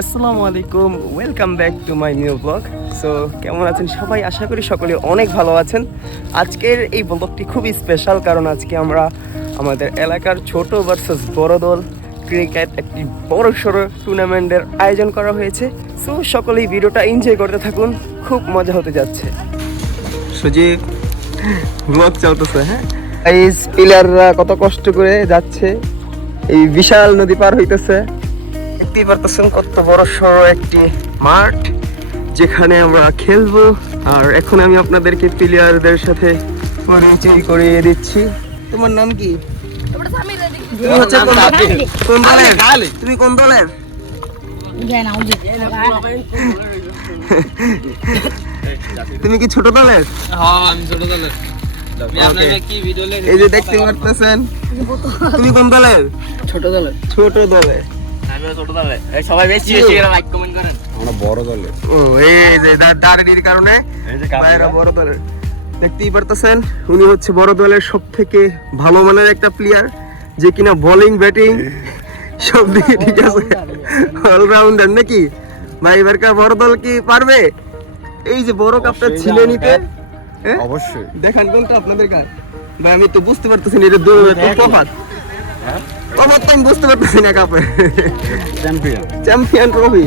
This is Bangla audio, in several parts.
আসসালামু আলাইকুম welcome back to my new blog so কেমন আছেন সবাই? আশা করি সকলে অনেক ভালো আছেন। আজকের এই ব্লগটি খুবই স্পেশাল কারণ আজকে আমরা আমাদের এলাকার ছোট ভার্সেস বড় দল ক্রিকেট একটি বড় সড়ো টুর্নামেন্টের আয়োজন করা হয়েছে। সো সকলেই ভিডিওটা এনজয় করতে থাকুন খুব মজা হতে যাচ্ছে। সুজিত ব্লগ চলতেছে হ্যাঁ? এই প্লেয়াররা কত কষ্ট করে যাচ্ছে। এই বিশাল নদী পার হইতেছে। দেখতেই পারতেছেন কত বড় সড়ো একটি মাঠ যেখানে আমরা খেলব। আর এখন আমি আপনাদেরকে প্লেয়ারদের সাথে পরিচয় করিয়ে দিচ্ছি। তোমার নাম কি? তুমি কোন কোন দলের? তুমি কোন দলের? তুমি কি ছোট দলের? হ্যাঁ আমি ছোট দলের। আমি আপনাকে কি ভিডিও এই যে দেখতে পারতেছেন। তুমি কোন দলের? ছোট দলের। ছোট দলের। আমিও ছোট দলের এই সবাই বেশি বেশি করে লাইক কমেন্ট করেন। আমরা বড় দলে। ও এই যে দা- কারণে এই বড় দলের দেখতেই পারতেছেন উনি হচ্ছে বড় দলের সব থেকে ভালো মানের একটা প্লেয়ার যে কিনা বোলিং ব্যাটিং সব দিকে ঠিক আছে। অলরাউন্ডার নাকি? ভাই এবারকার বড় দল কি পারবে? এই যে বড় কাপটা ছিলে নিতে। হ্যাঁ? অবশ্যই। দেখান কোনটা আপনাদের কার? ভাই আমি তো বুঝতে পারতেছি না এটা দু তফাৎ আমি বুঝতে পারতেছি না কাপে চ্যাম্পিয়ন চ্যাম্পিয়ন ট্রফি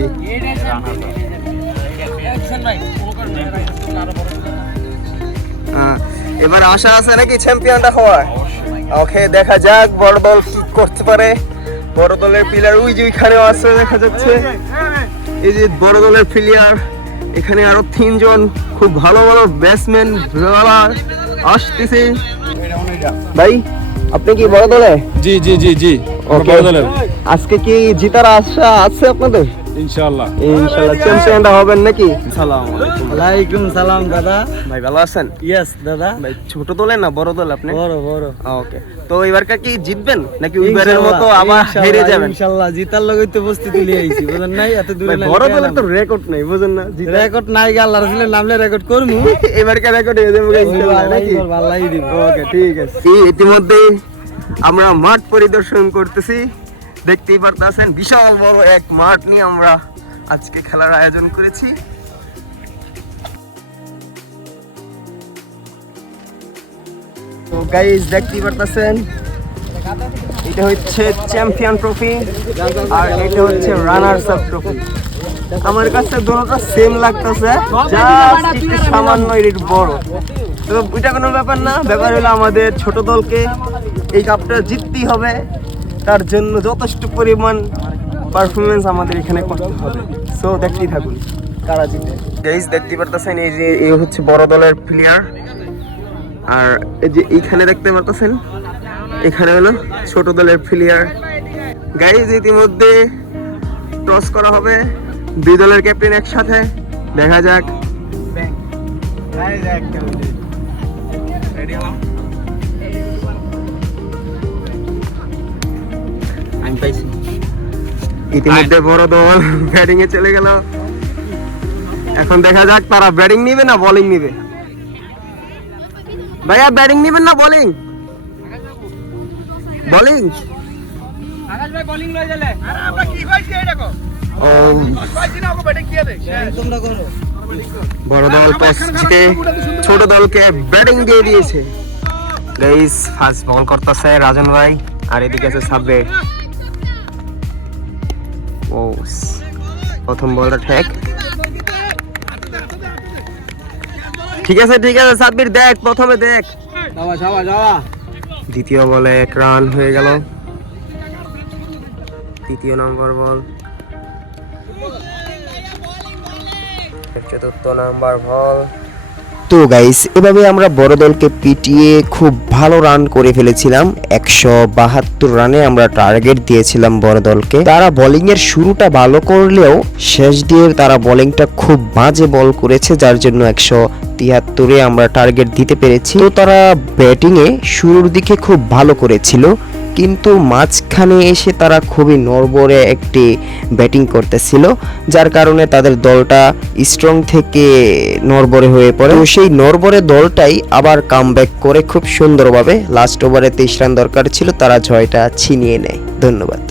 এবার আশা আছে নাকি চ্যাম্পিয়নটা হওয়ার? ওকে দেখা যাক বড় দল কি করতে পারে। বড় দলের প্লেয়ার ওই যে ওইখানেও আছে দেখা যাচ্ছে। এই যে বড় দলের প্লেয়ার এখানে আরও তিনজন খুব ভালো ভালো ব্যাটসম্যান আসতেছে। ভাই আপনি কি বড় দলে? জি জি জি জি। আজকে কি জিতার আশা আছে আপনাদের? ইনশাআল্লাহ। ইনশাআল্লাহ চ্যাম্পিয়নটা হবেন নাকি? সালাম ওয়ালাইকুম সালাম দাদা। ভাই ভালো আছেন? ইয়েস দাদা। ভাই ছোট দলে না বড় দল আপনি? বড় বড়। ওকে। তো এবারকার কি জিতবেন নাকি ওইবারের মতো আবার হেরে যাবেন? ইনশাআল্লাহ জিতার লগে তো প্রস্তুতি লিয়ে আইছি বুঝেন নাই? এত দূরে ভাই বড় দলের তো রেকর্ড নাই বুঝেন না রেকর্ড নাই গা আল্লাহর রাসূলের নামলে রেকর্ড করমু। এবারকার রেকর্ড হয়ে যাবে ইনশাআল্লাহ নাকি? ভালাই দিব। ওকে ঠিক আছে। ইতিমধ্যে আমরা মাঠ পরিদর্শন করতেছি। দেখতেই পারতেছেন, বিশাল বড় এক মাঠ নিয়ে আমরা আজকে খেলার আয়োজন করেছি। ট্রফি আর এটা হচ্ছে রানার্স ট্রফি আমার কাছে সেম লাগতেছে সামান্য বড়। কোনো ব্যাপার না, ব্যাপার হলো আমাদের ছোট দলকে এই কাপটা জিততেই হবে। তার জন্য যথেষ্ট পরিমাণ পারফরমেন্স আমাদের এখানে করতে হবে। সো দেখতেই থাকুন কারা জিতে। গাইজ দেখতে পারতেছেন এই যে এই হচ্ছে বড় দলের প্লেয়ার আর এই যে এইখানে দেখতে পারতেছেন এখানে হলো ছোট দলের প্লেয়ার গাইজ ইতিমধ্যে টস করা হবে দুই দলের ক্যাপ্টেন একসাথে। দেখা যাক। আমি ইতিমধ্যে বড় দল ব্যাটিং এ চলে গেল। এখন দেখা যাক তারা ব্যাটিং নিবে না বোলিং নিবে। ভাইয়া ব্যাটিং নিবেন না বোলিং বোলিং বড় দল ছোট দলকে ব্যাটিং দিয়ে দিয়েছে। গাইস ফার্স্ট বল করতেছে রাজন ভাই আর এদিকে আছে সাব্বির। ও প্রথম বলটা ঠেক। ঠিক আছে ঠিক আছে সাব্বির দেখ প্রথমে দেখ। যাওয়া যাওয়া যাওয়া। দ্বিতীয় বলে এক রান হয়ে গেল। তৃতীয় নম্বর বল চতুর্থ নাম্বার বল তো গাইস এভাবে আমরা বড় দলকে পিটিয়ে খুব ভালো রান করে ফেলেছিলাম। একশো বাহাত্তর রানে আমরা টার্গেট দিয়েছিলাম বড় দলকে। তারা বোলিং এর শুরুটা ভালো করলেও শেষ দিয়ে তারা বোলিংটা খুব বাজে বল করেছে, যার জন্য একশো তিয়াত্তরে আমরা টার্গেট দিতে পেরেছি। তো তারা ব্যাটিংয়ে শুরুর দিকে খুব ভালো করেছিল। কিন্তু মাঝখানে এসে তারা খুবই নরবরে একটি ব্যাটিং করতেছিল, যার কারণে তাদের দলটা স্ট্রং থেকে নরবরে হয়ে পড়ে। তো সেই নরবরে দলটাই আবার কাম করে খুব সুন্দরভাবে লাস্ট ওভারে তেইশ রান দরকার ছিল, তারা জয়টা ছিনিয়ে নেয়। ধন্যবাদ।